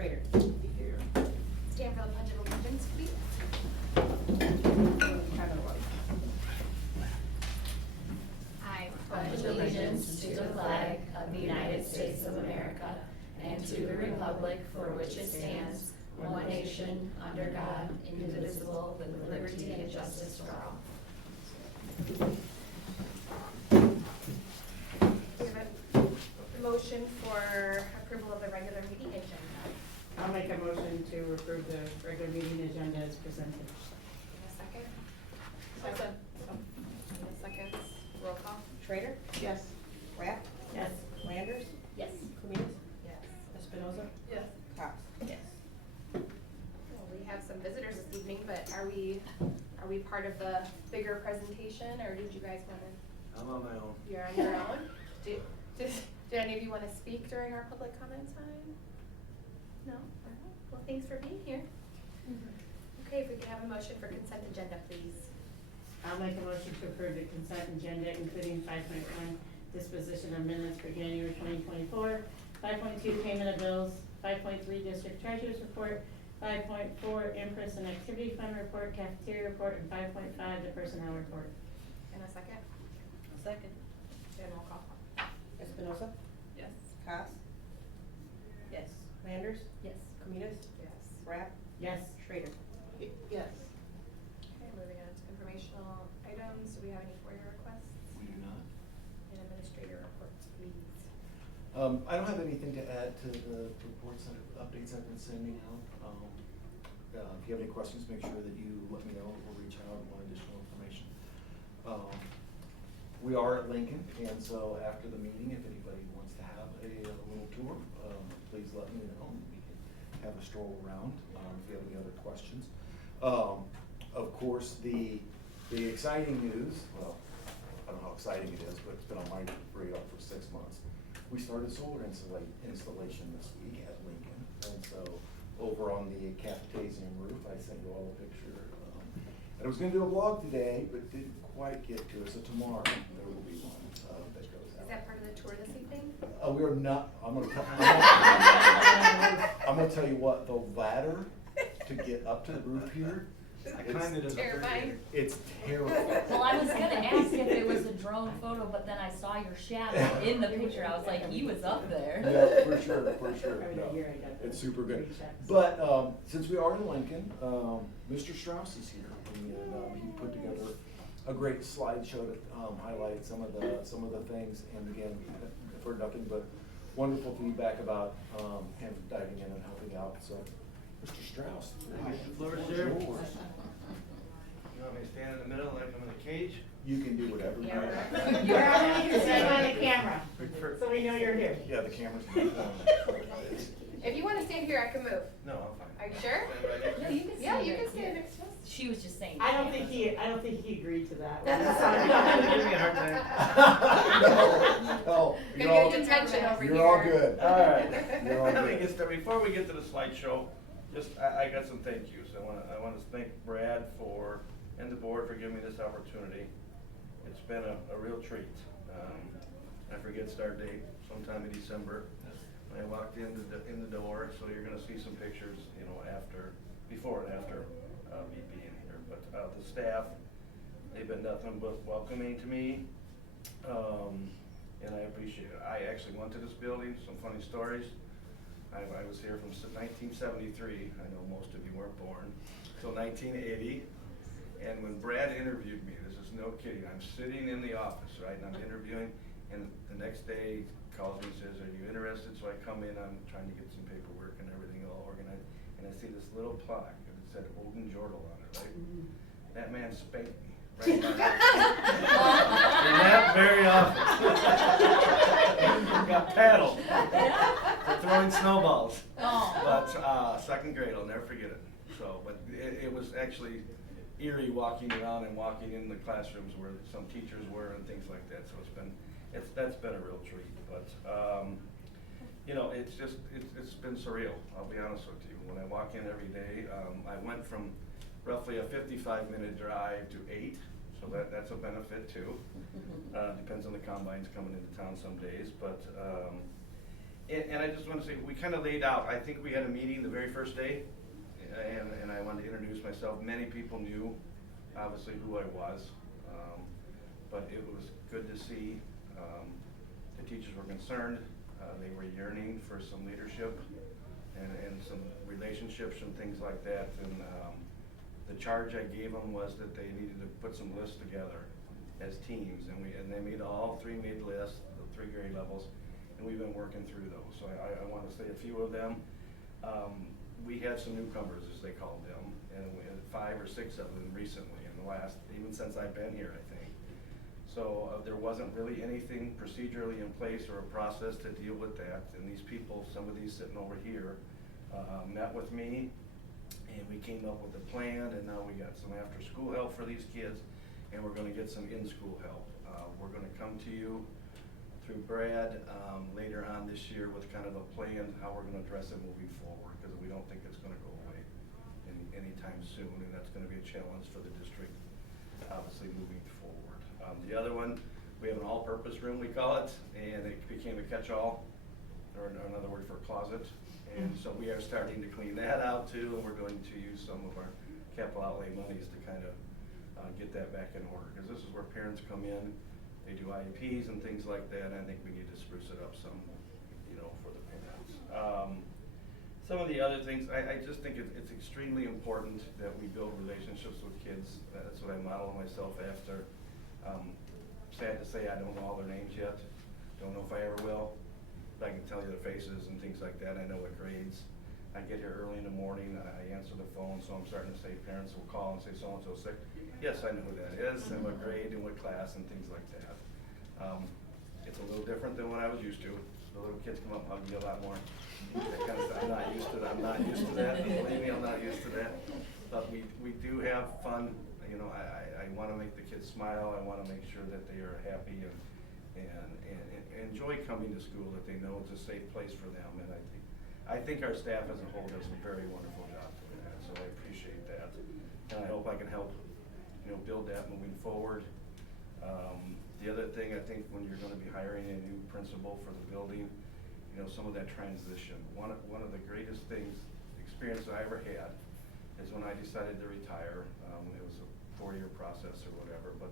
Schrader. Here. Stand for the Pledge of Allegiance, please. I pledge allegiance to the flag of the United States of America and to the republic for which it stands, one nation, under God, indivisible, with liberty and justice for all. We have a motion for approval of the regular meeting agenda. I'll make a motion to approve the regular meeting agenda as presented. In a second. Second. In a second. Roll call. Schrader? Yes. Rapp? Yes. Landers? Yes. Cummings? Yes. Espinoza? Yes. Cox? Yes. Well, we have some visitors this evening, but are we part of the bigger presentation, or did you guys wanna? I'm on my own. You're on your own? Did any of you wanna speak during our public comment time? No? Alright. Well, thanks for being here. Okay, if we could have a motion for consent agenda, please. I'll make a motion to approve the consent agenda, including 5.1 disposition of minutes for January 2024, 5.2 payment of bills, 5.3 district treasurer's report, 5.4 in-person activity fund report, cafeteria report, and 5.5 the personnel report. In a second. Second. Then roll call. Espinoza? Yes. Cox? Yes. Landers? Yes. Cummings? Yes. Rapp? Yes. Schrader? Yes. Okay, moving on to informational items. Do we have any FOIA requests? We do not. And administrator reports, please. I don't have anything to add to the reports and updates I've been sending out. If you have any questions, make sure that you let me know or reach out and want additional information. We are at Lincoln, and so after the meeting, if anybody wants to have a little tour, please let me know. We can have a stroll around if you have any other questions. Of course, the exciting news, well, I don't know how exciting it is, but it's been on my radar for 6 months. We started solar installation this week at Lincoln, and so over on the cafeteria roof, I sent you all a picture. And I was going to do a blog today, but didn't quite get to it, so tomorrow there will be one that goes out. Is that part of the tour this evening? We're not, I'm gonna tell you what, the ladder to get up to the roof here, Terrifying. it's terrible. Well, I was gonna ask if it was a drone photo, but then I saw your shadow in the picture. I was like, he was up there. Yeah, for sure. Every No, year I got it's super good. rechecks. But since we are in Lincoln, Mr. Strauss is here, and he put together a great slideshow to highlight some of the things. And again, I've heard nothing but wonderful feedback about him diving in and helping out. So, Mr. Strauss, The floor is yours. You want me to stand in the middle like I'm in a cage? You can do whatever you want. You're on, you can stand on the camera, so we know you're here. Yeah, the camera's in the corner. If you wanna stand here, I can move. No, I'm fine. Are you sure? Stand right next to No, me. you can Yeah, stand you there. can stand next to us. She was just saying. I don't think he agreed to that. Give me a hard time. No, Gonna you're all, get detention over here. you're all good. All right. You're all Let me good. get started. Before we get to the slideshow, I got some thank yous. I want to thank Brad and the board for giving me this opportunity. It's been a real treat. I forget start date, sometime in December. I walked in the door, so you're gonna see some pictures, before and after me being here. But the staff, they've been nothing but welcoming to me, and I appreciate it. I actually went to this building, some funny stories. I was here from 1973, I know most of you weren't born, till 1980. And when Brad interviewed me, this is no kidding, I'm sitting in the office, right, and I'm interviewing, and the next day calls me and says, are you interested? So I come in, I'm trying to get some paperwork and everything all organized, and I see this little plaque, and it said Odin Jordal on it, right? That man spanked me right in my face. In that very office. Got paddled for throwing snowballs. Oh. But second grade, I'll never forget it. So, but it was actually eerie walking around and walking in the classrooms where some teachers were and things like that. So that's been a real treat. But it's been surreal. I'll be honest with you. When I walk in every day, I went from roughly a 55-minute drive to 8. So that's a benefit too. Depends on the combines coming into town some days, but And I just want to say, we kind of laid out, I think we had a meeting the very first day, and I wanted to introduce myself. Many people knew, obviously, who I was, but it was good to see the teachers were concerned. They were yearning for some leadership and some relationships and things like that. And the charge I gave them was that they needed to put some lists together as teams, and they made all three made lists, the 3 grade levels, and we've been working through those. So I want to say a few of them. We had some newcomers, as they called them, and we had 5 or 6 of them recently in the last, even since I've been here, I think. So there wasn't really anything procedurally in place or a process to deal with that. And these people, some of these sitting over here, met with me, and we came up with a plan, and now we got some after-school help for these kids, and we're gonna get some in-school help. We're gonna come to you through Brad later on this year with kind of a plan how we're gonna address it moving forward, because we don't think it's gonna go away anytime soon, and that's gonna be a challenge for the district, obviously, moving forward. The other one, we have an all-purpose room, we call it, and it became a catch-all, or another word for closet. And so we are starting to clean that out too, and we're going to use some of our capital outlay monies to kind of get that back in order. Because this is where parents come in, they do IEPs and things like that, and I think we need to spruce it up some, for the parents. Some of the other things, I just think it's extremely important that we build relationships with kids. That's what I model myself after. Sad to say I don't know all their names yet. Don't know if I ever will. But I can tell you their faces and things like that. I know what grades. I get here early in the morning, I answer the phone, so I'm starting to say, parents will call and say, so-and-so's sick. Yes, I know who that is, and what grade and what class and things like that. It's a little different than what I was used to. The little kids come up and hug me a lot more. That kind of stuff. I'm not used to that. Believe me, I'm not used to that. But we do have fun. I want to make the kids smile. I want to make sure that they are happy and enjoy coming to school, that they know it's a safe place for them. And I think our staff as a whole does a very wonderful job doing that, so I appreciate that. And I hope I can help, build that moving forward. The other thing, I think when you're going to be hiring a new principal for the building, some of that transition. One of the greatest experience I ever had is when I decided to retire. It was a 4-year process or whatever, but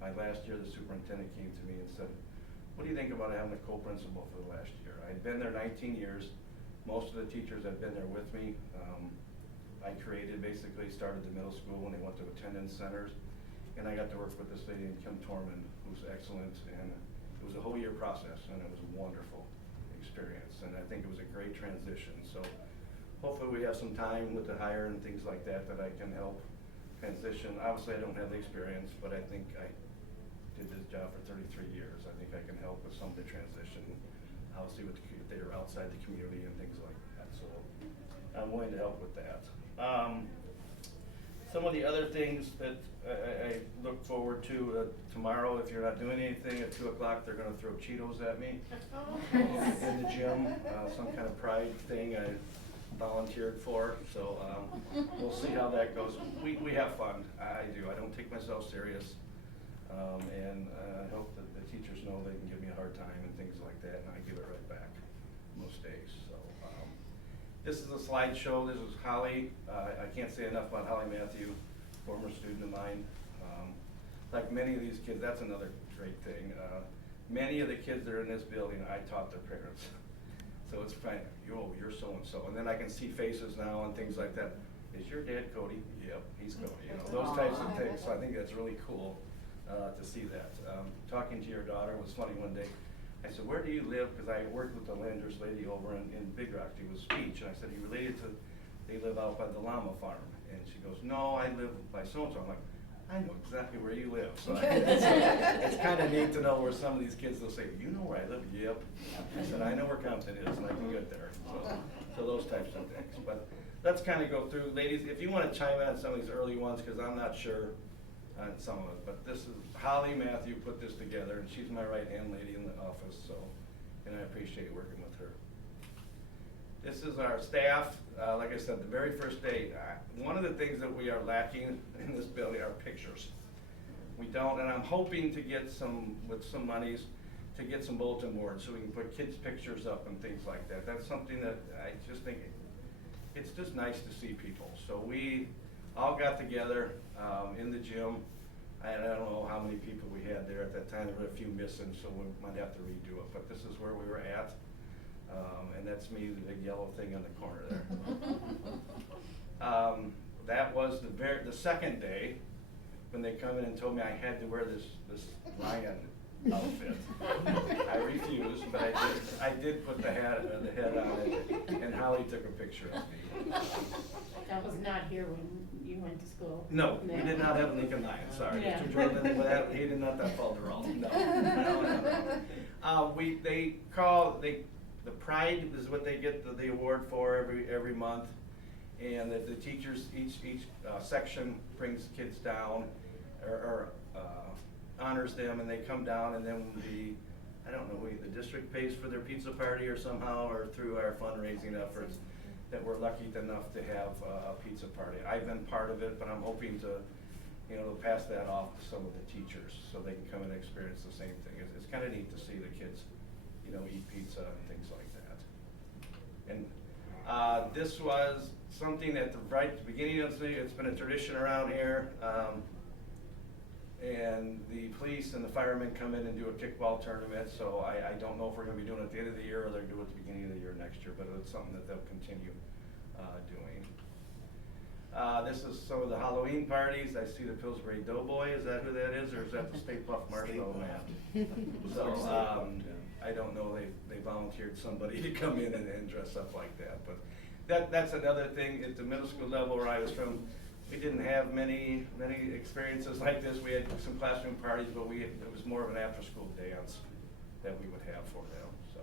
my last year, the superintendent came to me and said, what do you think about having a co-principal for the last year? I'd been there 19 years. Most of the teachers had been there with me. I started the middle school when they went to attendance centers. And I got to work with this lady, Kim Torman, who's excellent. And it was a whole year process, and it was a wonderful experience. And I think it was a great transition. So hopefully we have some time with the hire and things like that I can help transition. Obviously, I don't have the experience, but I think I did this job for 33 years. I think I can help with some of the transition. Obviously, if they are outside the community and things like that. So I'm willing to help with that. Some of the other things that I look forward to tomorrow, if you're not doing anything at 2 o'clock, they're going to throw Cheetos at me in the gym. Some kind of pride thing I volunteered for. So we'll see how that goes. We have fun. I do. I don't take myself serious. And I hope that the teachers know they can give me a hard time and things like that, and I give it right back most days. So this is a slideshow. This is Holly. I can't say enough about Holly Matthew, former student of mine. Like many of these kids, that's another great thing. Many of the kids that are in this building, I taught their parents. So it's fine. You're so-and-so. And then I can see faces now and things like that. Is your dad Cody? Yep, he's Cody. Those types of things. So I think that's really cool to see that. Talking to your daughter was funny one day. I said, where do you live? Because I worked with the Landers lady over in Big Rock. She was speech. And I said, he related to, they live out by the llama farm. And she goes, no, I live by so-and-so. I'm like, I know exactly where you live. So it's kind of neat to know where some of these kids will say, you know where I live? Yep. I said, I know where Compton is, and I can get there. So those types of things. But let's kind of go through. Ladies, if you want to chime in on some of these early ones, because I'm not sure on some of it. But this is, Holly Matthew put this together, and she's my right-hand lady in the office, and I appreciate working with her. This is our staff. Like I said, the very first day, one of the things that we are lacking in this building are pictures. We don't, and I'm hoping to get with some monies, to get some bulletin boards so we can put kids' pictures up and things like that. That's something that I just think, it's just nice to see people. So we all got together in the gym. I don't know how many people we had there at that time. There were a few missing, so we might have to redo it. But this is where we were at. And that's me, the big yellow thing in the corner there. That was the second day when they come in and told me I had to wear this lion outfit. I refused, but I did put the head on it, and Holly took a picture of me. That was not here when you went to school. No, we did not have a Lincoln Lion, sorry. Yeah. Mr. Jordan, he did not that folder all. No. The Pride is what they get the award for every month. And the teachers, each section brings kids down or honors them, and they come down, and then I don't know, the district pays for their pizza party or somehow, or through our fundraising efforts, that we're lucky enough to have a pizza party. I've been part of it, but I'm hoping to, pass that off to some of the teachers so they can come and experience the same thing. It's kind of neat to see the kids, eat pizza and things like that. And this was something at the beginning of the, it's been a tradition around here. And the police and the firemen come in and do a kickball tournament, so I don't know if we're gonna be doing it at the end of the year or they're doing it at the beginning of the year next year, but it's something that they'll continue doing. This is some of the Halloween parties. I see the Pillsbury Doughboy. Is that who that is, or is that the Stay Puft Marshmallow Man? So I don't know. They volunteered somebody to come in and dress up like that. But that's another thing at the middle school level where I was from. We didn't have many experiences like this. We had some classroom parties, but it was more of an after-school dance that we would have for them. So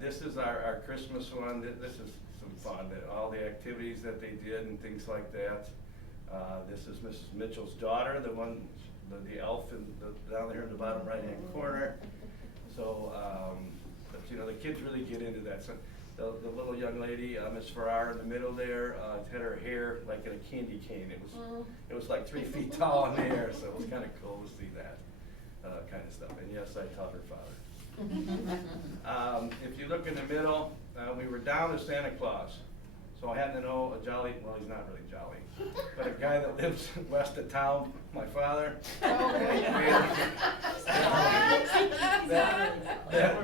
this is our Christmas one. This is some fun. All the activities that they did and things like that. This is Mrs. Mitchell's daughter, the elf down there in the bottom right-hand corner. So, but the kids really get into that. So, the little young lady, Miss Farrar in the middle there, had her hair like in a candy cane. It was like 3 feet tall in the air, so it was kind of cool to see that kind of stuff. And yes, I taught her father. If you look in the middle, we were down to Santa Claus. So I happen to know a jolly, well, he's not really jolly, but a guy that lives west of town, my father.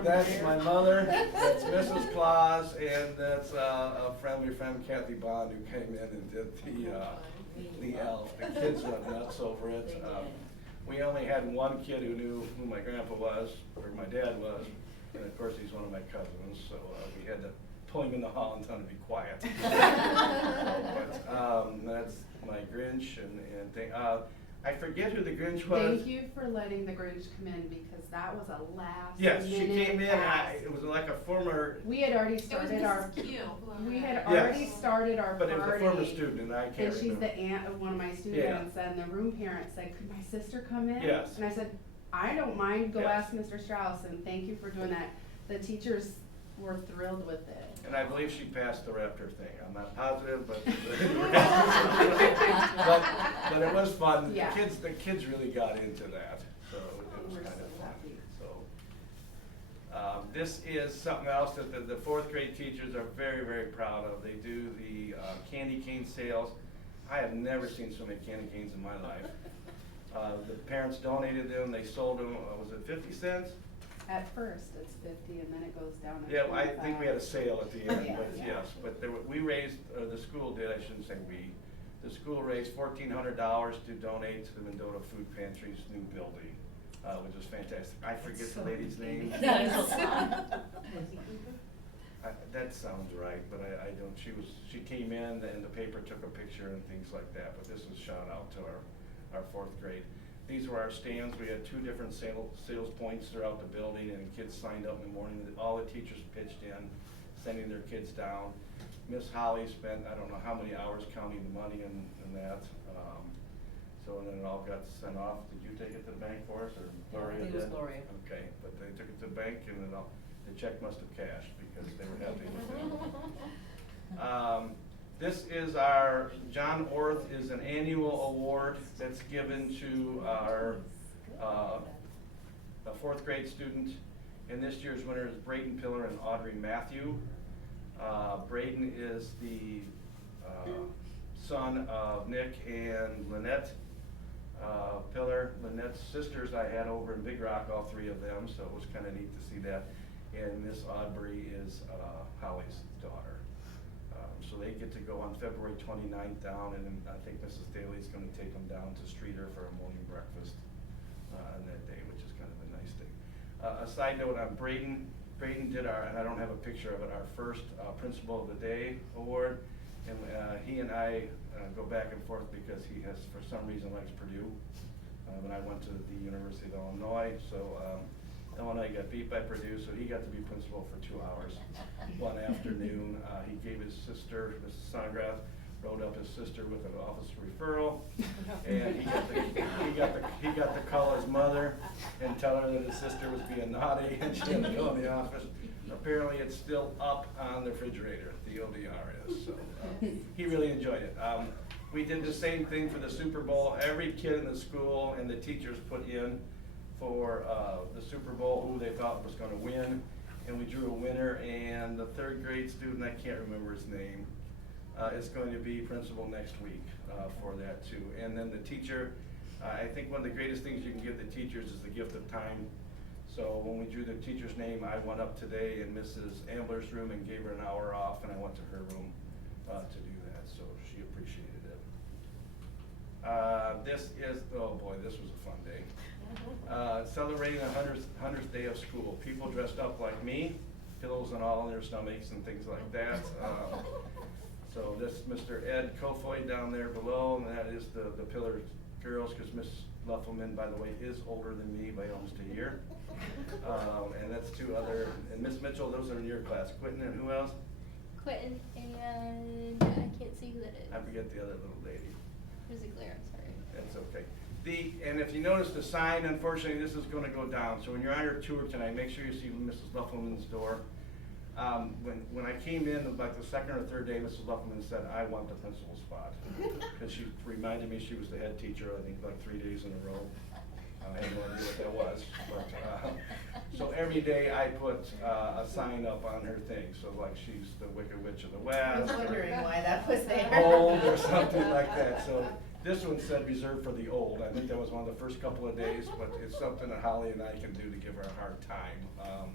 That's my mother, that's Mrs. Claus, and that's a friendly friend, Kathy Bond, who came in and did the elf. The kids went nuts over it. We only had one kid who knew who my grandpa was, or my dad was, and of course he's one of my cousins, so we had to pull him in the hall and tell him to be quiet. That's my Grinch and thing. I forget who the Grinch was. Thank you for letting the Grinch come in, because that was a last Yes, she minute came in. ask. It was like a former. We had already started our. We had already started our But party. it was a former student, and I can't And she's remember. the aunt of one of my students, and the room parent said, "Could my sister come in?" Yes. And I said, "I don't mind. Go Yes. ask Mr. Strauss." And thank you for doing that. The teachers were thrilled with it. And I believe she passed the Raptor thing. I'm not positive, but but it was fun. Yeah. The kids really got into that, so it was We're kind so of fun. happy. So this is something else that the fourth grade teachers are very, very proud of. They do the candy cane sales. I have never seen so many candy canes in my life. The parents donated them. They sold them. Was it 50 cents? At first, it's 50, and then it goes down to Yeah, I 25. think we had a sale at the end, Yeah. but Yeah. yes, but we raised, the school did, I shouldn't say we, the school raised $1,400 to donate to the Mendota Food Pantry's new building, which is fantastic. I forget the lady's name. That sounds right, but I don't, she came in and the paper took a picture and things like that, but this is shout out to our fourth grade. These were our stands. We had 2 different sales points throughout the building, and kids signed up in the morning. All the teachers pitched in, sending their kids down. Miss Holly spent, I don't know how many hours counting the money and that. So, and then it all got sent off. Did you take it to the bank for us, or Gloria did? I think it was Gloria. Okay, but they took it to the bank, and then the check must have cashed because they were happy with it. This is our, John Orth is an annual award that's given to our a fourth grade student. And this year's winner is Braden Pillar and Audrey Matthew. Braden is the son of Nick and Lynette Pillar. Lynette's sisters I had over in Big Rock, all three of them, so it was kind of neat to see that. And Miss Audrey is Holly's daughter. So they get to go on February 29th down, and then I think Mrs. Daly's going to take them down to Streeter for a morning breakfast on that day, which is kind of a nice thing. A side note on Braden. Braden did our, and I don't have a picture of it, our first Principal of the Day award. And he and I go back and forth because he has, for some reason, likes Purdue. When I went to the University of Illinois, so Illinois got beat by Purdue, so he got to be principal for 2 hours one afternoon. He gave his sister, Mrs. Songrath, wrote up his sister with an office referral, and he got to call his mother and tell her that his sister was being naughty and she had to go in the office. Apparently it's still up on the refrigerator, the ODR is, so he really enjoyed it. We did the same thing for the Super Bowl. Every kid in the school and the teachers put in for the Super Bowl who they thought was gonna win, and we drew a winner, and the third grade student, I can't remember his name, is going to be principal next week for that too. And then the teacher, I think one of the greatest things you can give the teachers is the gift of time. So when we drew the teacher's name, I went up today in Mrs. Ambler's room and gave her an hour off, and I went to her room to do that, so she appreciated it. This is, oh boy, this was a fun day. Celebrating the 100th day of school. People dressed up like me, pillows and all on their stomachs and things like that. So this Mr. Ed Kofoy down there below, and that is the Pillar girls, because Miss Luffelman, by the way, is older than me by almost a year. And that's two other, and Miss Mitchell, those are in your class. Quentin and who else? Quentin and I can't see who that is. I forget the other little lady. Who's it, Claire? I'm sorry. That's okay. And if you notice the sign, unfortunately, this is gonna go down. So when you're on your tour tonight, make sure you see Mrs. Luffelman's door. When I came in, like the second or third day, Mrs. Luffelman said, I want the principal spot. Because she reminded me she was the head teacher, I think like 3 days in a row. I had no idea what that was. But, so every day I put a sign up on her thing. So like she's the Wicked Witch of the I West. was wondering why that was there. Old or something like that. So this one said reserved for the old. I think that was one of the first couple of days, but it's something that Holly and I can do to give her a hard time.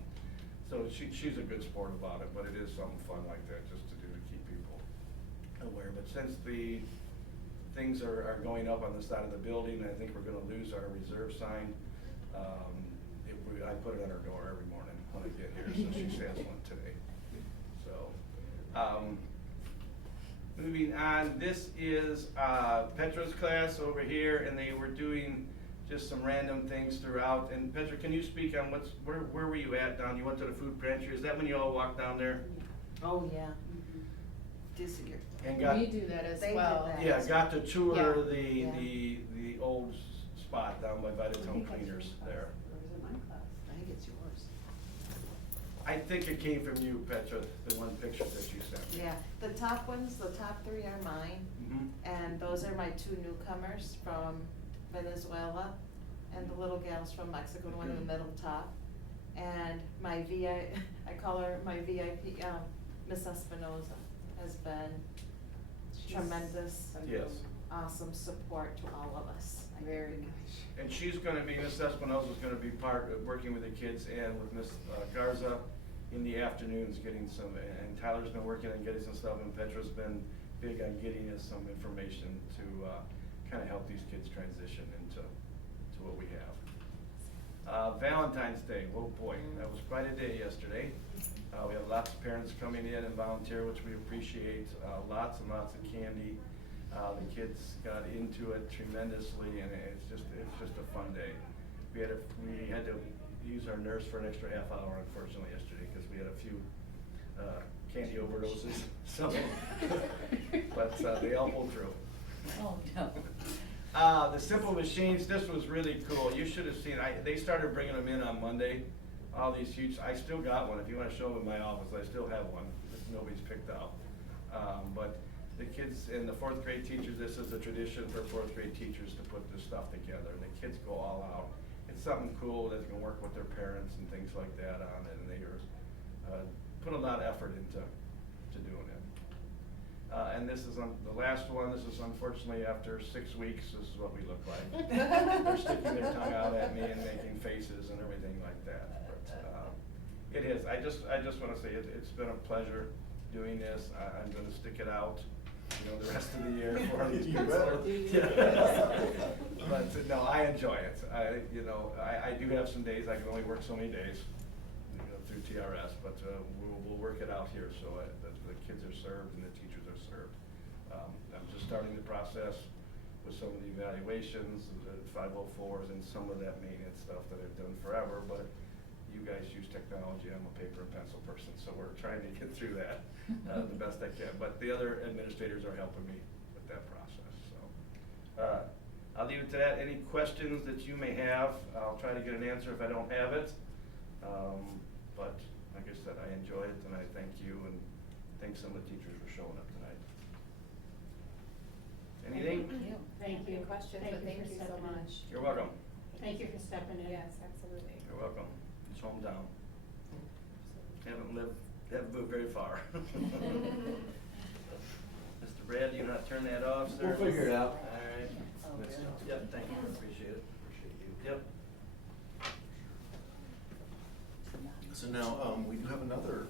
So she's a good sport about it, but it is something fun like that just to do to keep people aware. But since the things are going up on the side of the building, I think we're gonna lose our reserve sign. I put it on her door every morning when I get here, so she has one today. So, moving on, this is Petra's class over here, and they were doing just some random things throughout. And Petra, can you speak on where were you at down? You went to the food pantry. Is that when you all walked down there? Oh, yeah. Disagree. And got, We do that as They did well. that. yeah, got to tour Yeah. the old spot down by Vitacone Cleaners there. Or was it my class? I think it's yours. I think it came from you, Petra, the one picture that you sent me. Yeah, the top ones, the top three are mine, Mhm. and those are my two newcomers from Venezuela, and the little gal's from Mexico, the one in the middle top. And my I call her my VIP, Miss Espinoza, has been tremendous, Yes. awesome support to all of us. Very good. And she's gonna be, Miss Espinosa's gonna be part of working with the kids and with Miss Garza in the afternoons, getting some, and Tyler's been working on getting some stuff, and Petra's been big on getting us some information to kinda help these kids transition into what we have. Valentine's Day, oh boy, that was quite a day yesterday. We have lots of parents coming in and volunteer, which we appreciate, lots and lots of candy. The kids got into it tremendously, and it's just a fun day. We had to use our nurse for an extra half hour, unfortunately, yesterday, because we had a few candy overdoses, so, but they all pulled through. Oh, no. The Simple Machines, this was really cool. You should have seen, they started bringing them in on Monday. All these huge, I still got one. If you wanna show them in my office, I still have one. Nobody's picked up. But the kids and the fourth grade teachers, this is a tradition for fourth grade teachers to put this stuff together. The kids go all out. it's something cool that they can work with their parents and things like that on it, and they are, put a lot of effort into doing it. And this is the last one. This is unfortunately after 6 weeks. This is what we look like. They're sticking their tongue out at me and making faces and everything like that. But it is. I just want to say it's been a pleasure doing this. I'm going to stick it out, the rest of the year for the You kids. better. Yeah. But no, I enjoy it. I do have some days I can only work so many days, through TRS, but we'll work it out here so that the kids are served and the teachers are served. I'm just starting the process with some of the evaluations, the 504s, and some of that maintenance stuff that I've done forever, but you guys use technology. I'm a paper and pencil person, so we're trying to get through that the best I can. But the other administrators are helping me with that process. So I'll leave it to that. Any questions that you may have, I'll try to get an answer if I don't have it. But like I said, I enjoy it, and I thank you, and thank some of the teachers for showing up tonight. Anything? Thank you. Any questions, but thank you so stepping in. much. You're welcome. Thank you for stepping in. Yes, absolutely. You're welcome. It's hometown. Haven't moved very far. Mr. Brad, do you know how to turn that off, sir? We'll figure it out. All right. Yep, thank you. Appreciate it. Appreciate you. Yep. So now, we do have another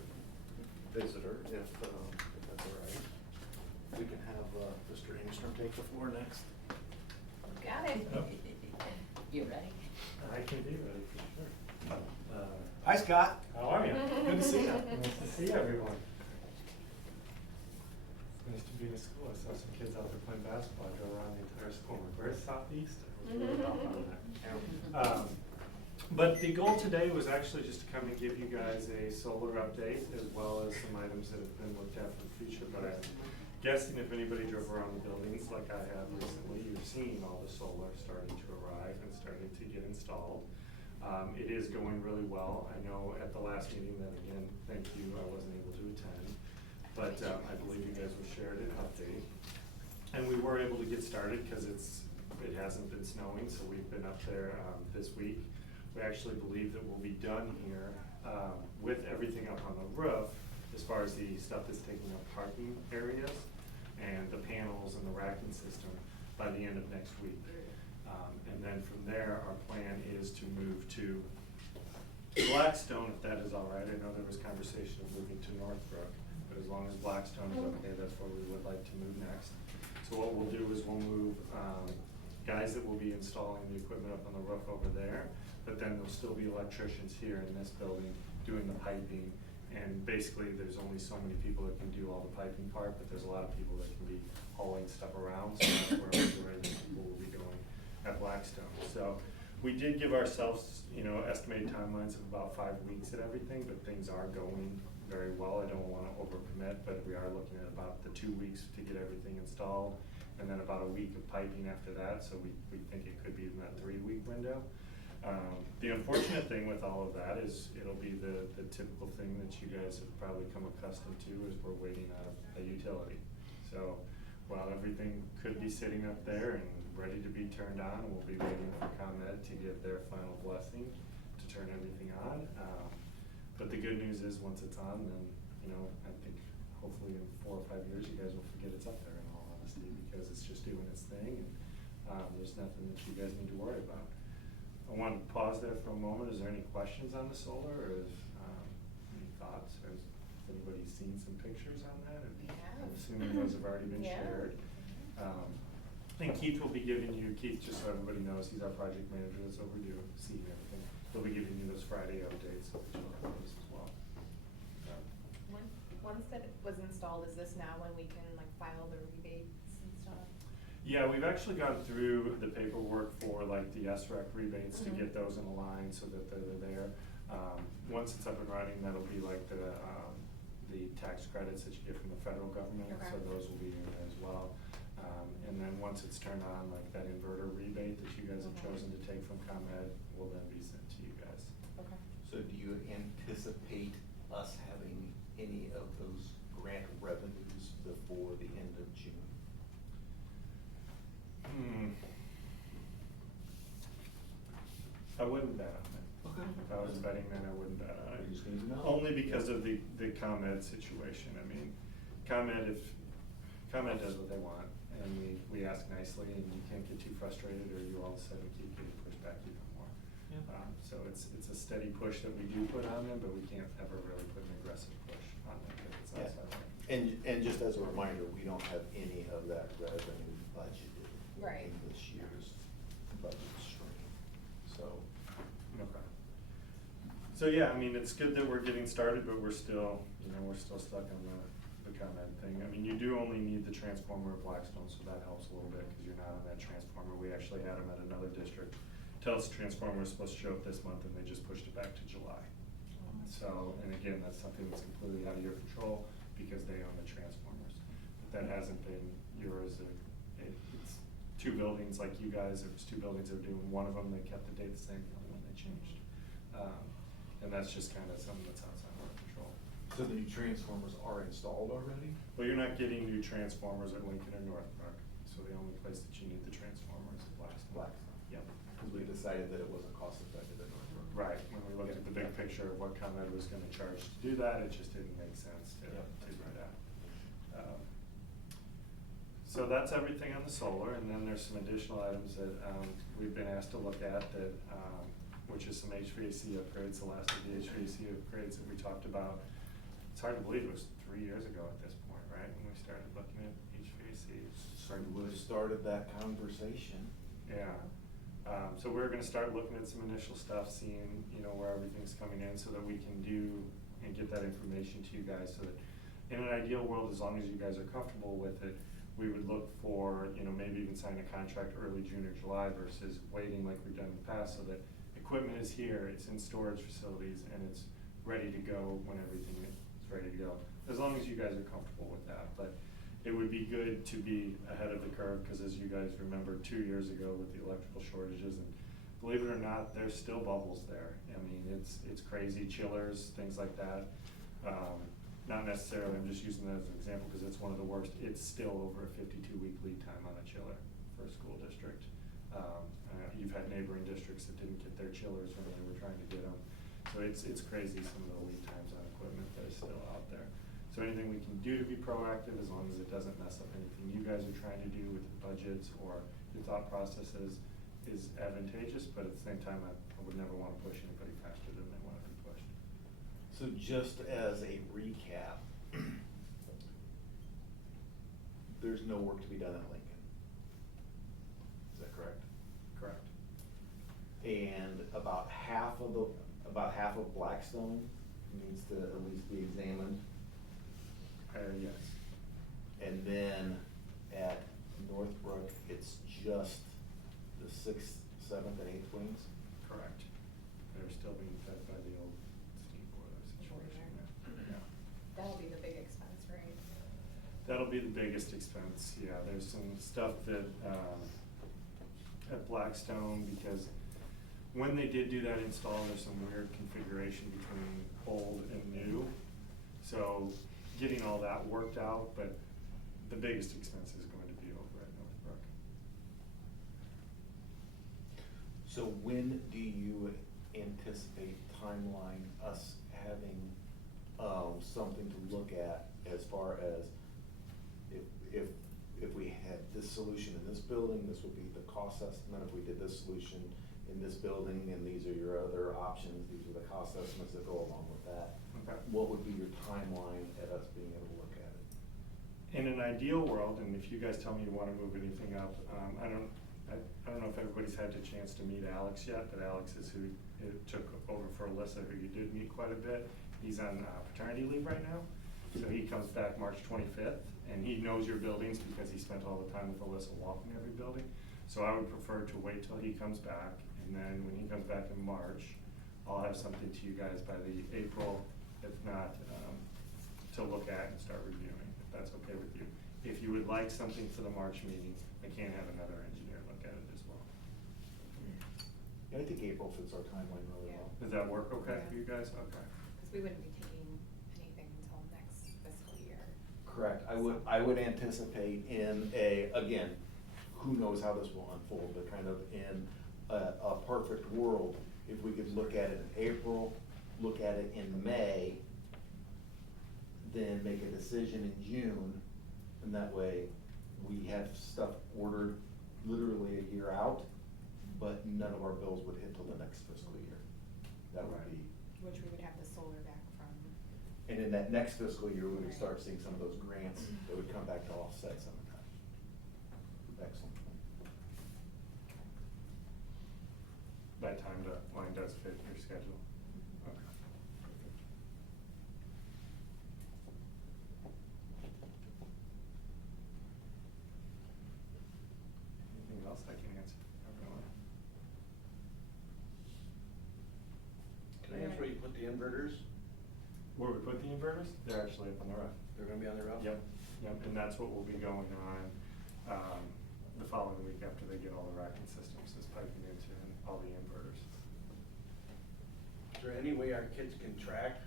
visitor, if that's all right. We can have Mr. Engstrom take the floor next. Got it. You ready? I can be ready for sure. Hi, Scott. How are you? Good to see you. Nice to see everyone. It's nice to be in a school. I saw some kids out there playing basketball. I drove around the entire school. I'm like, where's Southeast? I was really off on that. But the goal today was actually just to come and give you guys a solar update as well as some items that have been looked at for the future. But I'm guessing if anybody drove around the buildings like I have recently, you've seen all the solar starting to arrive and starting to get installed. It is going really well. I know at the last meeting that, again, thank you, I wasn't able to attend, but I believe you guys were shared an update. And we were able to get started because it hasn't been snowing, so we've been up there this week. We actually believe that we'll be done here with everything up on the roof as far as the stuff that's taking up parking areas and the panels and the racking system by the end of next week. And then from there, our plan is to move to Blackstone, if that is all right. I know there was conversation of moving to Northbrook, but as long as Blackstone is okay, that's where we would like to move next. So what we'll do is we'll move guys that will be installing the equipment up on the roof over there, but then there'll still be electricians here in this building doing the piping. And basically, there's only so many people that can do all the piping part, but there's a lot of people that can be hauling stuff around, so that's where the majority of people will be going at Blackstone. So we did give ourselves, estimated timelines of about 5 weeks and everything, but things are going very well. I don't want to overcommit, but we are looking at about the 2 weeks to get everything installed, and then about a week of piping after that, so we think it could be in that 3-week window. The unfortunate thing with all of that is it'll be the typical thing that you guys have probably come accustomed to is we're waiting on a utility. So while everything could be sitting up there and ready to be turned on, we'll be waiting for ComEd to give their final blessing to turn everything on. But the good news is once it's on, then, I think hopefully in 4 or 5 years, you guys will forget it's up there in all honesty, because it's just doing its thing, and there's nothing that you guys need to worry about. I want to pause there for a moment. Is there any questions on the solar, or any thoughts? Has anybody seen some pictures on that? I'm assuming those have already been shared. I think Keith will be giving you, just so everybody knows, he's our project manager that's overdue, seeing everything. He'll be giving you those Friday updates, which you'll have those as well. Once that was installed, is this now when we can file the rebates and stuff? Yeah, we've actually gone through the paperwork for the SREC rebates to get those in a line so that they're there. Once it's up and running, that'll be the tax credits that you get from the federal government, so those will be in there as well. And then once it's turned on, that inverter rebate that you guys have chosen to take from ComEd will then be sent to you guys. Okay. So do you anticipate us having any of those grant revenues before the end of June? I wouldn't bet on it. Okay. If I was betting, then I wouldn't bet on it. You just need to know. Only because of the ComEd situation. I mean, ComEd does what they want, and we ask nicely, and you can't get too frustrated, or you all of a sudden keep getting pushed back even more. Yeah. So it's a steady push that we do put on them, but we can't ever really put an aggressive push on them if it's Yeah. outside. And just as a reminder, we don't have any of that revenue budgeted Right. in this year's budget stream, so. Okay. So yeah, I mean, it's good that we're getting started, but we're still stuck on the ComEd thing. I mean, you do only need the transformer of Blackstone, so that helps a little bit, because you're not on that transformer. We actually had them at another district. Tell us the transformer is supposed to show up this month, and they just pushed it back to July. So, and again, that's something that's completely out of your control, because they own the transformers. But that hasn't been yours. It's two buildings like you guys, it was two buildings that were doing one of them, they kept the date the same, the other one they changed. And that's just kind of something that's outside of our control. So the new transformers are installed already? Well, you're not getting new transformers at Lincoln or Northbrook, so the only place that you need the transformers is Blackstone. Blackstone. Yep. Because we decided that it wasn't cost effective at Northbrook. Right, when we looked at the big picture of what ComEd was gonna charge to do that, it just didn't make sense to Yep. do that. So that's everything on the solar, and then there's some additional items that, we've been asked to look at that, which is some HVAC upgrades, the last of the HVAC upgrades that we talked about. It's hard to believe it was 3 years ago at this point, right, when we started looking at HVAC. So we started that conversation. Yeah, so we're gonna start looking at some initial stuff, seeing, where everything's coming in, so that we can do and get that information to you guys, so that in an ideal world, as long as you guys are comfortable with it, we would look for, maybe even sign a contract early June or July versus waiting like we've done in the past, so that equipment is here, it's in storage facilities, and it's ready to go when everything is ready to go. As long as you guys are comfortable with that, but it would be good to be ahead of the curve, because as you guys remember, 2 years ago with the electrical shortages, and believe it or not, there's still bubbles there. I mean, it's crazy, chillers, things like that. Not necessarily, I'm just using that as an example because it's one of the worst. It's still over a 52-week lead time on a chiller for a school district. You've had neighboring districts that didn't get their chillers when they were trying to get them. So it's crazy, some of the lead times on equipment that is still out there. So anything we can do to be proactive, as long as it doesn't mess up anything you guys are trying to do with your budgets or your thought processes, is advantageous, but at the same time, I would never want to push anybody faster than they want to be pushed. So just as a recap, there's no work to be done at Lincoln. Is that correct? Correct. And about half of Blackstone needs to at least be examined. Yes. And then at Northbrook, it's just the 6th, 7th, and 8th wings? Correct. They're still being fed by the old steam boiler situation there. Yeah. That'll be the big expense, right? That'll be the biggest expense, yeah. There's some stuff that, at Blackstone, because when they did do that install, there's some weird configuration between old and new. So getting all that worked out, but the biggest expense is going to be over at Northbrook. So when do you anticipate timeline us having something to look at as far as if we had this solution in this building, this would be the cost estimate. If we did this solution in this building, and these are your other options, these are the cost estimates that go along with that. Okay. What would be your timeline at us being able to look at it? In an ideal world, and if you guys tell me you wanna move anything up, I don't know if everybody's had the chance to meet Alex yet, but Alex is who took over for Alyssa, who you did meet quite a bit. He's on paternity leave right now, so he comes back March 25th, and he knows your buildings because he spent all the time with Alyssa walking every building. So I would prefer to wait till he comes back, and then when he comes back in March, I'll have something to you guys by the April, if not, to look at and start reviewing, if that's okay with you. If you would like something for the March meeting, I can have another engineer look at it as well. Yeah, I think April fits our timeline really well. Does that work okay for you guys? Okay. Because we wouldn't be taking anything until next fiscal year. Correct. I would anticipate in again, who knows how this will unfold, but kind of in a perfect world, if we could look at it in April, look at it in May, then make a decision in June, and that way we have stuff ordered literally a year out, but none of our bills would hit till the next fiscal year. That would be, Which we would have the solar back from. and in that next fiscal year, we would start seeing some of those grants that would come back to offset some of that. Excellent. That timeline does fit your schedule? Okay. Anything else I can answer? Everyone? Can I ask where you put the inverters? Where we put the inverters? They're actually up on the roof. They're gonna be on the roof? Yep, and that's what will be going on, the following week after they get all the racking systems, is piping into all the inverters. Is there any way our kids can track,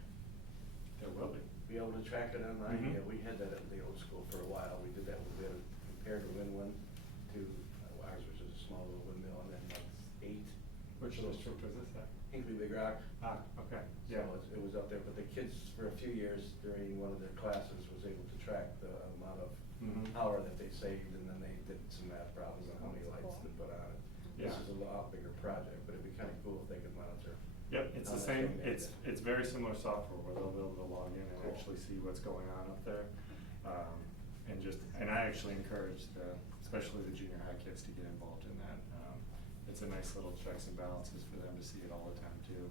There will be able to track it online? Mhm. Yeah, we had that at the old school for a while. We did that, we had compared the Win-Win to, ours was just a small little windmill, and then like 8. Which district was this at? Hinkley Big Rock. Ah, okay, So yeah. it was up there, but the kids, for a few years during one of their classes, was able to track the amount of Mhm. power that they saved, and then they did some math problems on how many lights to put on it. This Yeah. is a lot bigger project, but it'd be kinda cool if they could monitor. Yep, it's how the that same, thing did. it's very similar software where they'll be able to log in and Cool. actually see what's going on up there. And I actually encourage especially the junior high kids to get involved in that. It's a nice little checks and balances for them to see it all the time too.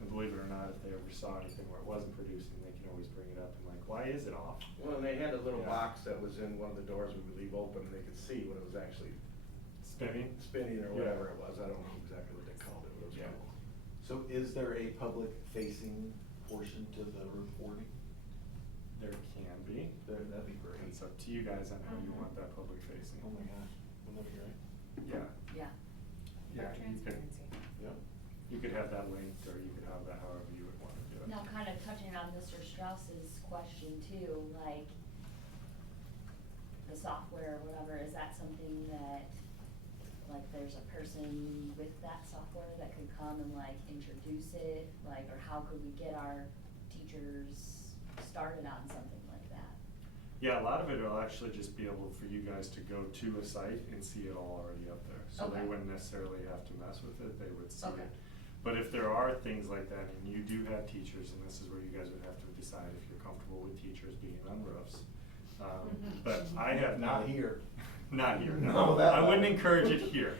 And believe it or not, if they ever saw anything where it wasn't producing, they can always bring it up and like, why is it off? Well, and they had a little Yeah. box that was in one of the doors we would leave open, and they could see when it was actually Spinning? spinning or Yeah. whatever it was. I don't know exactly what they called it, but it was Yeah. cool. So is there a public facing portion to the reporting? There can be. That'd be great. It's up to you guys on how you want that public facing. Oh my gosh, wouldn't that be great? Yeah. Yeah. Yeah, Transparency. Yep. you could have that linked, or you could have that however you would want to do it. Now, kind of touching on Mr. Strauss's question too, like the software or whatever, is that something that, like, there's a person with that software that could come and like introduce it, like, or how could we get our teachers started on something like that? Yeah, a lot of it will actually just be able for you guys to go to a site and see it all already up there. So they Okay. wouldn't necessarily have to mess with it, they would see Okay. it. But if there are things like that, and you do have teachers, and this is where you guys would have to decide if you're comfortable with teachers being on roofs. But I have. Not here. Not here, no. No, that I wouldn't one. encourage it here.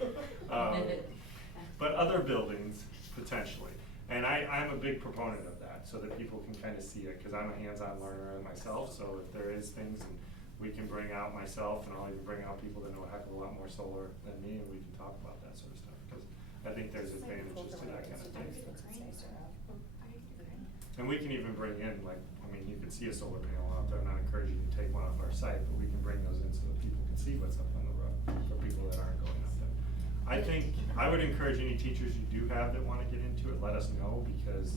But other buildings, potentially. And I'm a big proponent of that, so that people can kind of see it, because I'm a hands-on learner myself, so if there is things, and we can bring out myself, and I'll even bring out people that know a heck of a lot more solar than me, and we can talk about that sort of stuff, because I think there's advantages to that kind of thing. And we can even bring in, like, I mean, you can see a solar panel out there, I'm not encouraging you to take one off our site, but we can bring those in so that people can see what's up on the roof, for people that aren't going up there. I think, I would encourage any teachers you do have that wanna get into it, let us know, because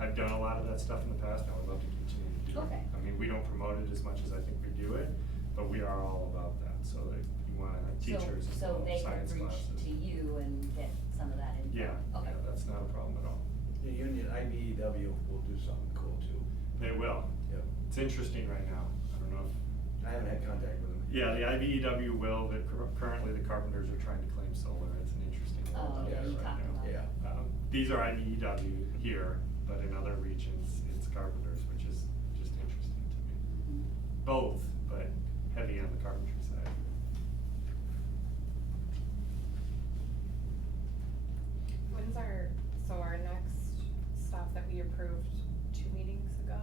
I've done a lot of that stuff in the past, and I would love to continue to do it. Okay. I mean, we don't promote it as much as I think we do it, but we are all about that, so that you wanna have teachers and So they could science reach classes. to you and get some of that info? Yeah, Okay. yeah, that's not a problem at all. The union, IBEW, will do something cool too. They will. Yep. It's interesting right now, I don't know if. I haven't had contact with them. Yeah, the IBEW will, that currently the carpenters are trying to claim solar, it's an interesting Oh, one yeah, you right talked now. about it. Yeah. These are IBEW here, but in other regions, it's carpenters, which is just interesting to me. Both, but heavy on the carpentry side. When's our next stuff that we approved 2 meetings ago?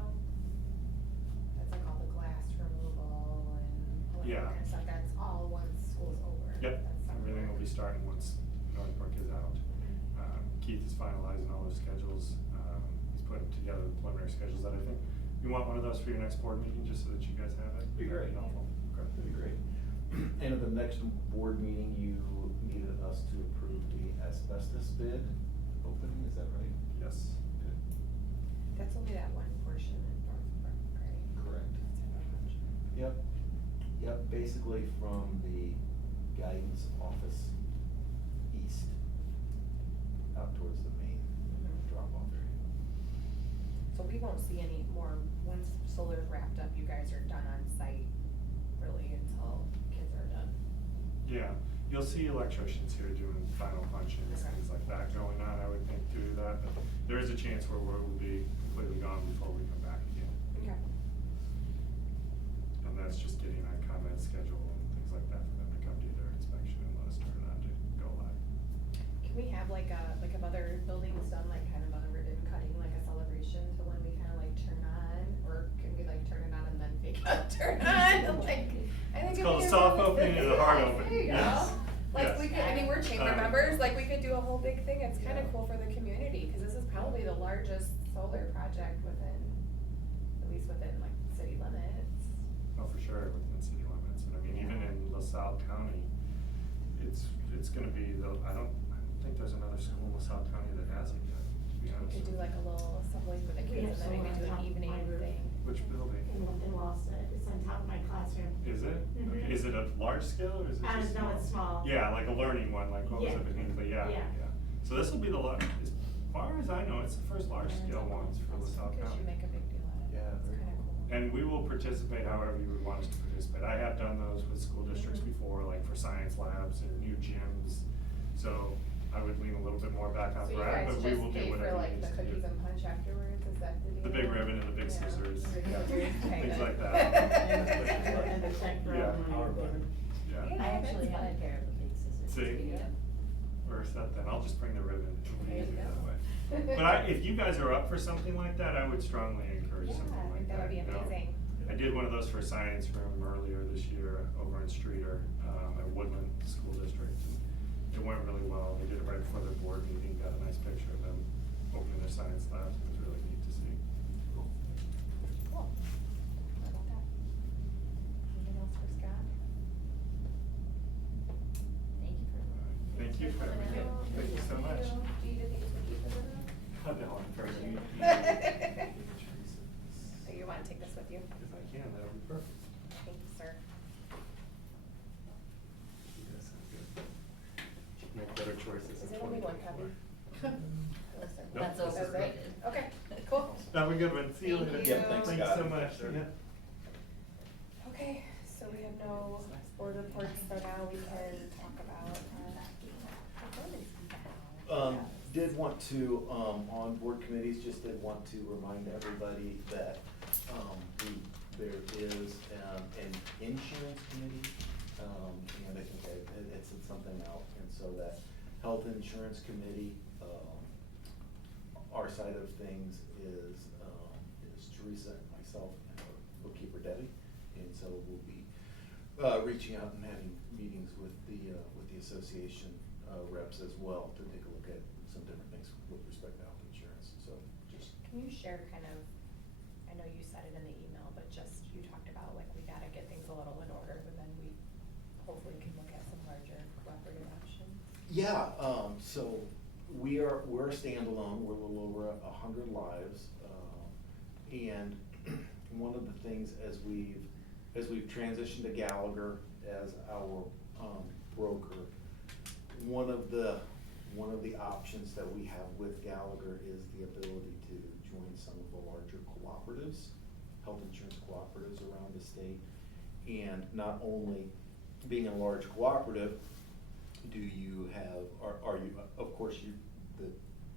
That's like all the glass removal and all that Yeah. kind of stuff, that's all once school's over. Yep, That's everything will be starting once Northbrook is out. Keith is finalizing all those schedules, he's putting together the preliminary schedules that I think, you want one of those for your next board meeting, just so that you guys have it? Be great. That'd helpful. Okay. That'd be great. And at the next board meeting, you needed us to approve the asbestos bid opening, is that right? Yes. Good. That's only that one portion in Northbrook, right? Correct. Yep, yep, basically from the guidance office east out towards the main drop-off area. So we won't see any more, once solar's wrapped up, you guys are done on site really until kids are done. Yeah, you'll see electricians here doing final punch-ins, Okay. things like that going on, I would think, to do that, but there is a chance where we'll be completely gone before we come back again. Okay. And that's just getting that comment schedule and things like that for them to come do their inspection and let us turn it on to go live. Can we have like have other buildings done like kind of a ribbon cutting, like a celebration to when we kind of like turn on? Or can we like turn it on and then fake out turn on? Like, I think It's it'd called be a soft really- opening and a hard Yes, opening, there you go. yes, Like yes. we could, I mean, we're chamber members, like we could do a whole big thing, it's kind of Yeah. cool for the community, cause this is probably the largest solar project within, at least within like city limits. Oh, for sure, within city limits, and I mean, even in LaSalle County, it's gonna be I don't think there's another school in LaSalle County that has it yet, to be We honest. could do like a little assembly for the We kids have and then maybe do solar on an top of evening my roof. thing. Which building? In Wallstead, it's on top of my classroom. Is it? Mhm. Okay. Is it a large scale or is it just No, small? it's small. Yeah, like a learning one, like what was Yeah. up in Hinckley, yeah, Yeah. yeah. So this will be the as far as I know, it's the first large scale ones for LaSalle Cause County. you make a big deal out of it, Yeah, it's very kinda cool. cool. And we will participate however you would want us to participate. I have done those with school districts Mhm. before, like for science labs and new gyms. So I would lean a little bit more back on So you Brad, guys but we just will do pay for whatever like he the needs to do. cookies and punch afterwards, is that the deal? The big ribbon and the big Yeah. scissors. The big Yeah. scissors, Things kinda. like that. And the check for all Yeah. the money. Our budget. Yeah. Yeah. I actually that's had a fun. pair of the big scissors. See? Yeah. Or set then, I'll just bring the ribbon. It'll be There you easier go. that way. But if you guys are up for something like that, I would strongly encourage Yeah, something I like think that would be you know. amazing. I did one of those for science room earlier this year over in Streeter, at Woodland School District. It went really well. They did it right before their board meeting, got a nice picture of them opening their science labs. It was really neat to see. Cool. How about that? Anything else for Scott? Thank you for. Thank you for everything. Thank you so much. Do you think it's okay for them? No, I'm very So you wanna take this with you? If I can, that would be perfect. Thank you, sir. You guys sound good. Make better choices Is in there only one 2024. copy? Nope, That's this is overrated. it. Okay, cool. Have a good one. See you Thank later. you. Yeah, thanks, Thanks Scott. so much. Sure. Yeah. Okay, so we have no board reports, so now we can talk about performance. Did want to, on board committees, just did want to remind everybody that, there is, an insurance committee. And I think it said something out, and so that health insurance committee, our side of things is Teresa and myself and our bookkeeper Debbie. And so we'll be, reaching out and having meetings with the association, reps as well to take a look at some different things with respect to health insurance, so just. Can you share kind of, I know you said it in the email, but just, you talked about like we gotta get things a little in order, but then we hopefully can look at some larger cooperative options. Yeah, so we're a standalone, we're a little over 100 lives. And one of the things as we've transitioned to Gallagher as our broker, one of the options that we have with Gallagher is the ability to join some of the larger cooperatives, health insurance cooperatives around the state. And not only being a large cooperative, do you have, are you, of course,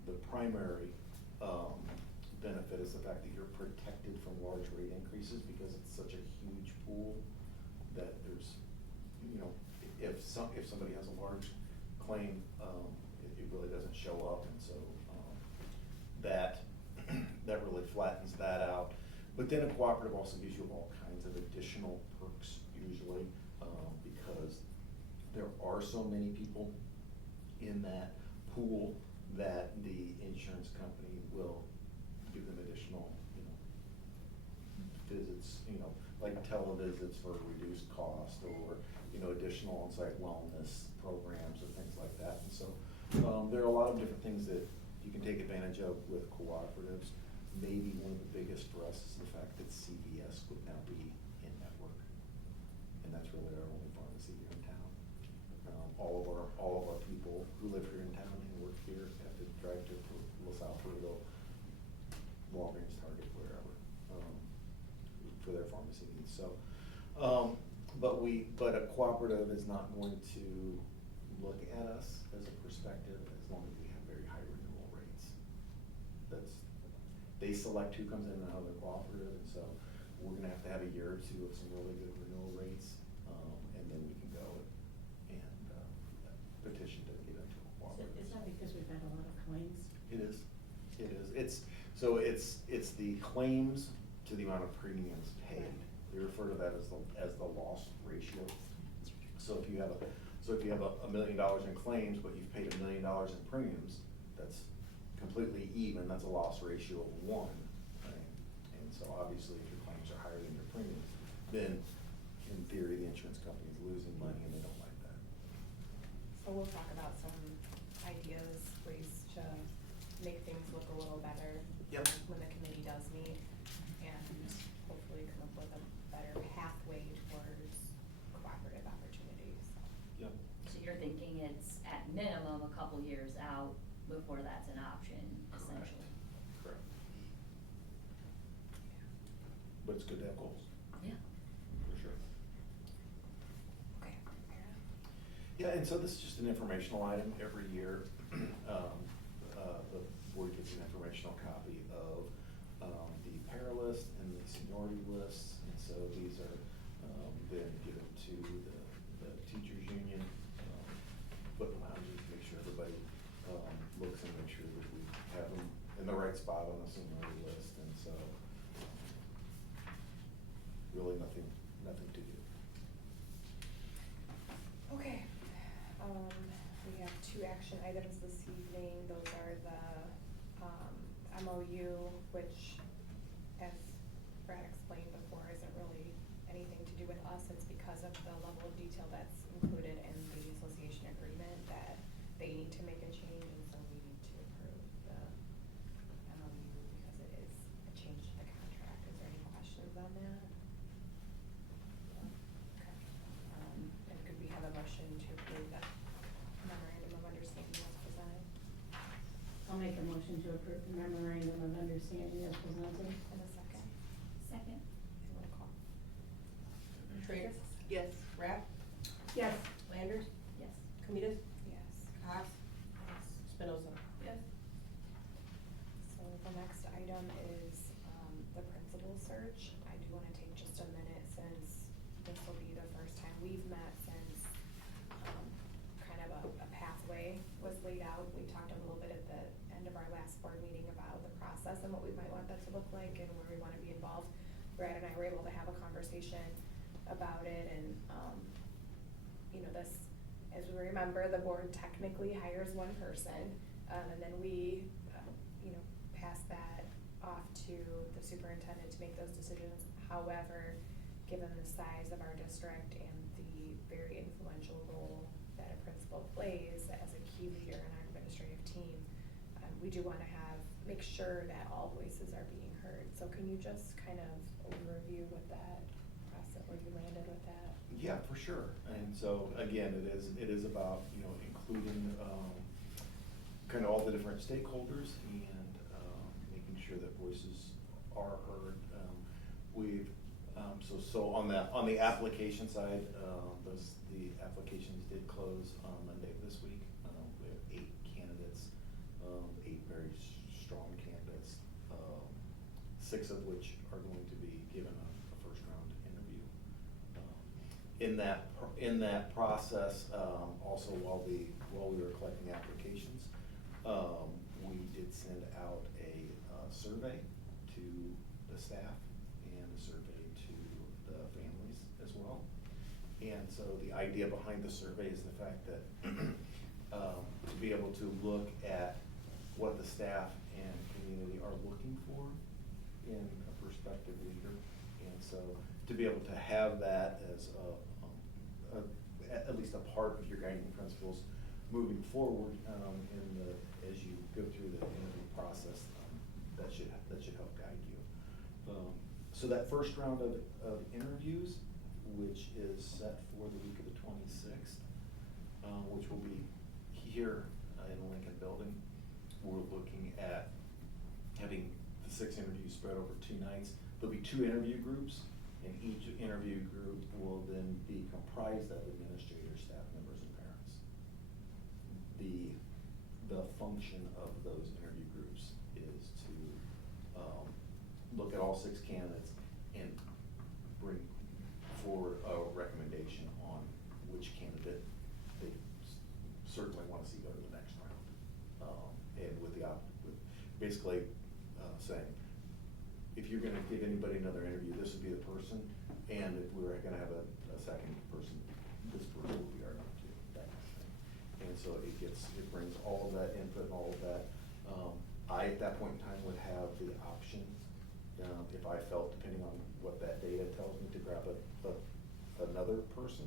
the primary benefit is the fact that you're protected from large rate increases because it's such a huge pool that there's, you know, if somebody has a large claim, it really doesn't show up, and so that really flattens that out. But then a cooperative also gives you all kinds of additional perks usually, because there are so many people in that pool that the insurance company will give them additional, you know, visits, you know, like televisits for a reduced cost, or, you know, additional on-site wellness programs or things like that. And so there are a lot of different things that you can take advantage of with cooperatives. Maybe one of the biggest for us is the fact that CVS would now be in network, and that's really our only pharmacy here in town. All of our people who live here in town and work here have to so, but a cooperative is not going to look at us as a perspective as long as we have very high renewal rates. They select who comes in and out of the cooperative, and so we're gonna have to have a year or two of some really good renewal rates, and then we can go and petition to get into a cooperative. Is that because we've had a lot of claims? It is. It's the claims to the amount of premiums paid. We refer to that as the loss ratio. So if you have $1 million in claims, but you've paid $1 million in premiums, that's completely even. That's a loss ratio of 1. Right? And so obviously, if your claims are higher than your premiums, then in theory, the insurance company is losing money, and they don't like that. So we'll talk about some ideas, ways to make things look a little better. Yep. When the committee does meet, and hopefully come up with a better pathway towards cooperative opportunities. Yep. So you're thinking it's at minimum a couple years out before that's an option, essentially? Correct. But it's good to have goals. Yeah. For sure. Okay. Yeah, and so this is just an informational item. Every year, the board gets an informational copy of the para list and the seniority lists. And so these are then given to the teachers union, foot lounges, make sure everybody looks and make sure that we have them in the right spot on the seniority list. And so really nothing to do. Okay, we have 2 action items this evening. Those are the MOU, which, as Brad explained before, isn't really anything to do with us. It's because of the level of detail that's included in the association agreement that they need to make a change, and so we need to approve the MOU because it is a change to the contract. Is there any questions on that? Okay. And could we have a motion to approve the memorandum of understanding as presented? I'll make a motion to approve the memorandum of understanding as presented. In a second. Second. And roll call. Trader? Yes. Rapp? Yes. Landers? Yes. Comitas? Yes. Haas? Yes. Spinoza? Yes. So the next item is the principal search. I do wanna take just a minute since this will be the first time we've met since kind of a pathway was laid out. We talked a little bit at the end of our last board meeting about the process and what we might want that to look like and where we wanna be involved. Brad and I were able to have a conversation about it, and this, as we remember, the board technically hires one person, and then we pass that off to the superintendent to make those decisions. However, given the size of our district and the very influential role that a principal plays as a key leader in our administrative team, we do wanna make sure that all voices are being heard. So can you just kind of overview what that process, where you landed with that? Yeah, for sure. And so again, it is about, including kind of all the different stakeholders and making sure that voices are heard. So on the application side, the applications did close on Monday of this week. We have 8 candidates, 8 very strong candidates, 6 of which are going to be given a first round interview. In that process, also while we were collecting applications, we did send out a survey to the staff and a survey to the families as well. And so the idea behind the survey is the fact that to be able to look at what the staff and community are looking for in a prospective leader. And so to be able to have that as at least a part of your guiding principles moving forward as you go through the interview process, that should help guide you. So that first round of interviews, which is set for the week of the 26th, which will be here in the Lincoln Building. We're looking at having the 6 interviews spread over 2 nights. There'll be 2 interview groups, and each will then be comprised of administrators, staff members, and parents. The function of those interview groups is to look at all 6 candidates and bring forward a recommendation on which candidate they certainly want to see go to the next round. And with basically saying, if you're gonna give anybody another interview, this would be the person, and if we were gonna have a second person, this person would be our number 2, that kind of thing. And so it brings all of that input and all of that. I, at that point in time, would have the option, if I felt, depending on what that data tells me, to grab another person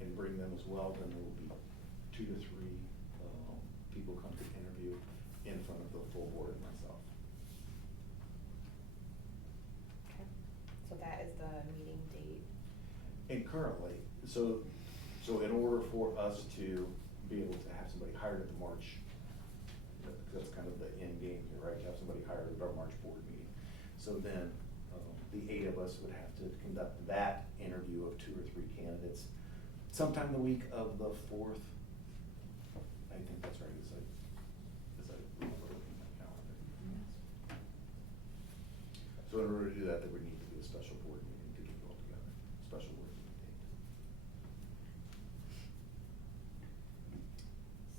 and bring them as well, then there will be 2 to 3 people come to interview in front of the full board and myself. Okay, so that is the meeting date. And currently, so in order for us to be able to have somebody hired at the March, that's kind of the end game here, right? To have somebody hired at our March board meeting. So then, the 8 of us would have to conduct that interview of 2 or 3 candidates sometime the week of the 4th. I think that's right, as I remember looking at my calendar. So in order to do that, there would need to be a special board meeting to get it all together, special board meeting date.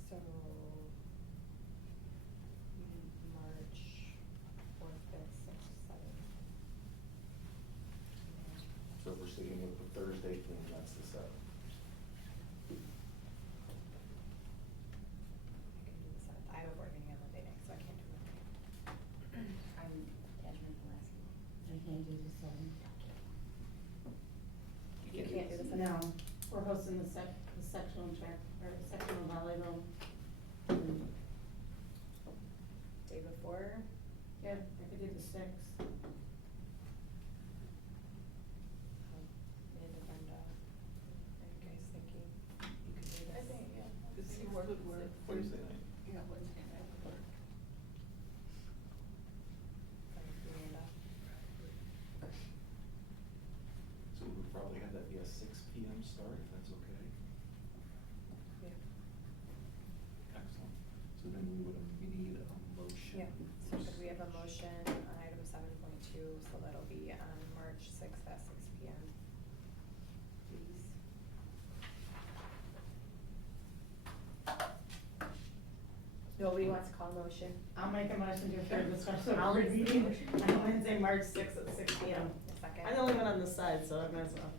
So, March 4th, 5th, 6th, 7th. So if we're sticking with the Thursday thing, that's the 7th. I can do the 7th. I have a board meeting on Monday night, so I can't do Monday. I'm attachment from last week. I can't do the 7th. You can't do the 7th? No, we're hosting the sectional track, or sectional volleyball. Day before? Yeah, I could do the 6th. Me and Brenda, are you guys thinking you could do this? I think, yeah. The Does he sixth work? would work. Wednesday night. Yeah, Wednesday night would work. Sorry, Amanda. So we would probably have that be a 6 PM start, if that's okay. Yeah. Excellent. So then we would need a motion. Yeah, so could we have a motion on item 7.2, so that'll be on March 6th at 6 PM, please? Nobody wants to call a motion? I'll make a motion to approve the special I'll board make the meeting motion. on Wednesday, March 6th at 6 PM. A second? I'm the only one on the side, so I might as well.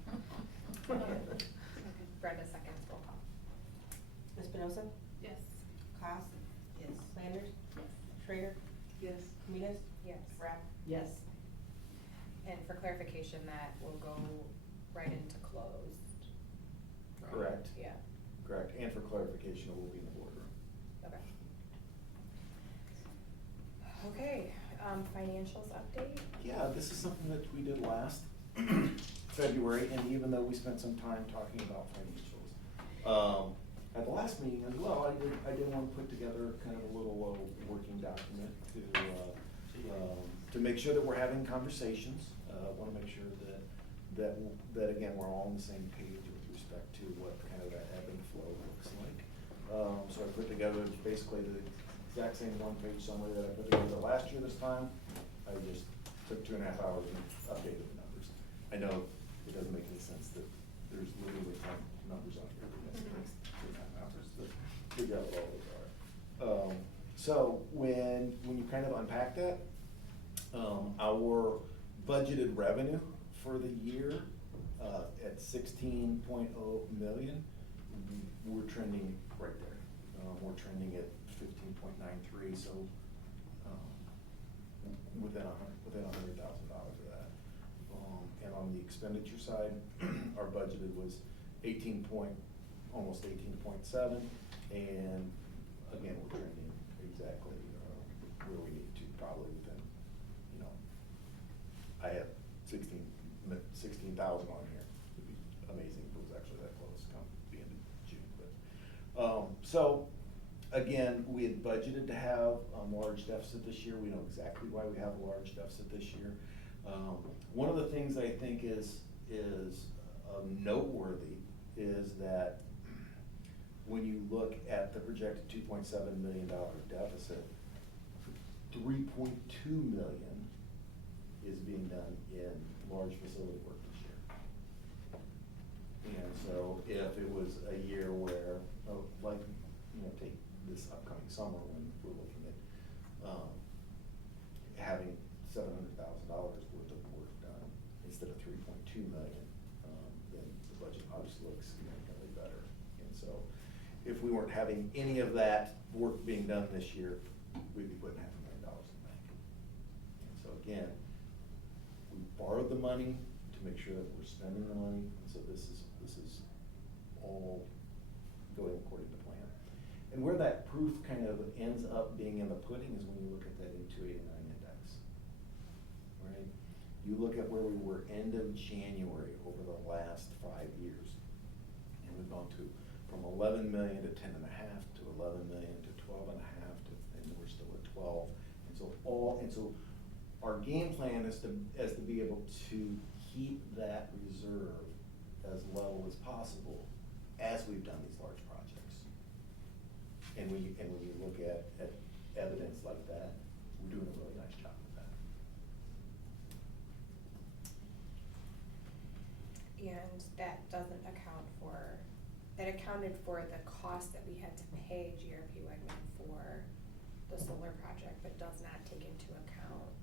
Brenda seconds, roll call. Ms. Spinoza? Yes. Cost? Yes. Landers? Yes. Schrader? Yes. Kamidas? Yes. Rapp? Yes. And for clarification, that will go right into closed. Correct. Yeah, Correct, and for clarification, it will be in the boardroom. okay. Okay, financials update? Yeah, this is something that we did last February, and even though we spent some time talking about financials, at the last meeting as well, I did want to put together kind of a little working document to make sure that we're having conversations. Want to make sure that again, we're all on the same page with respect to what kind of that ebb and flow looks like. So I put together basically the exact same one-page summary that I put together last year this time. I just took 2.5 hours and updated the numbers. I know it doesn't make any sense that there's literally 10 numbers on here, because it takes 2.5 hours to figure out what all those are. So when you kind of unpack that, our budgeted revenue for the year at 16.0 million, we're trending right there. We're trending at 15.93, so within $100,000 of that. And on the expenditure side, our budgeted was almost 18.7, and again, we're trending exactly where we need to, probably within, I have 16,000 on here. It'd be amazing if it was actually that close come the end of June, but, so, again, we had budgeted to have a large deficit this year. We know exactly why we have a large deficit this year. One of the things I think is noteworthy is that when you look at the projected $2.7 million deficit, 3.2 million is being done in large facility work this year. And so if it was a year where, like, take this upcoming summer when we're looking at having $700,000 worth of work done instead of 3.2 million, then the budget obviously looks significantly better. And so if we weren't having any of that work being done this year, we'd be putting $500,000 in the bank. And so again, we borrowed the money to make sure that we're spending the money, and so this is all going according to plan. And where that proof kind of ends up being in the pudding is when you look at that M289 index, right? You look at where we were end of January over the last 5 years, and we've gone from 11 million to 10.5 to 11 million to 12.5 and we're still at 12. And so our game plan is to be able to keep that reserve as level as possible as we've done these large projects. And when you look at evidence like that, we're doing a really nice job with that. And that doesn't account for, that accounted for the cost that we had to pay GRP Wegman for the solar project, but does not take into account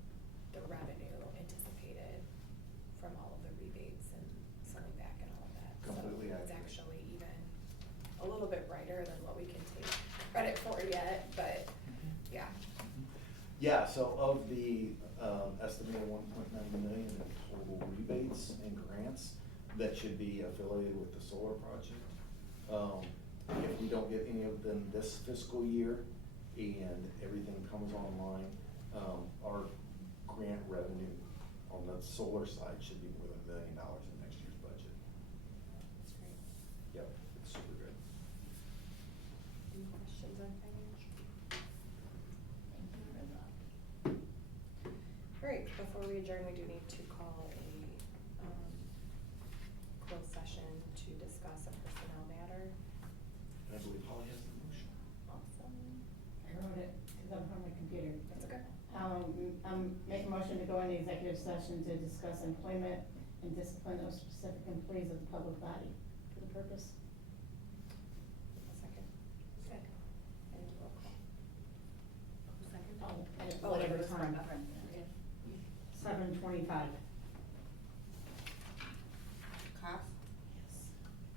the revenue anticipated from all of the rebates and selling back and all of that. Completely So it's accurate. actually even a little bit brighter than what we can take credit for yet, but yeah. Yeah, so of the estimated 1.9 million in total rebates and grants that should be affiliated with the solar project, if we don't get any of them this fiscal year and everything comes online, our grant revenue on the solar side should be more than $1 million in next year's budget. That's great. Yep, it's super good. Any questions on financial? Thank you for that. All right, before we adjourn, we do need to call a closed session to discuss a personnel matter. And I believe Holly has the motion. Awesome. I wrote it because I'm on my computer. That's okay. Make a motion to go into executive session to discuss employment and discipline of specific employees of the public body for the purpose. A second. Second. And roll call. Second? At Oh, whatever it was time. Brenda. Okay. 7:25. Cost?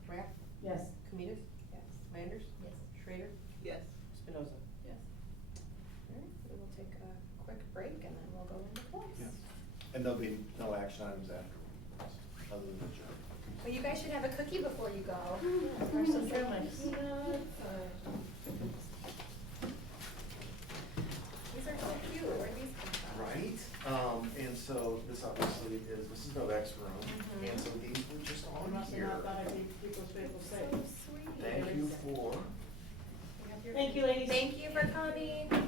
Rapp? Yes. Camitas? Yes. Landers? Yes. Schrader? Yes. Spinoza? Yes. All right, we will take a quick break and then we'll go into close. Yeah. And there'll be no action items afterwards, other than adjourn. Well, you guys should have a cookie before you go. Fresh and peanuts. These are so cute, where do these come from? Right, and so this obviously this is Novak's room, Mhm. and so these were just I on must have here. not thought I'd be people's favorite So say. sweet. Thank you for. Thank you, ladies. Thank you for coming.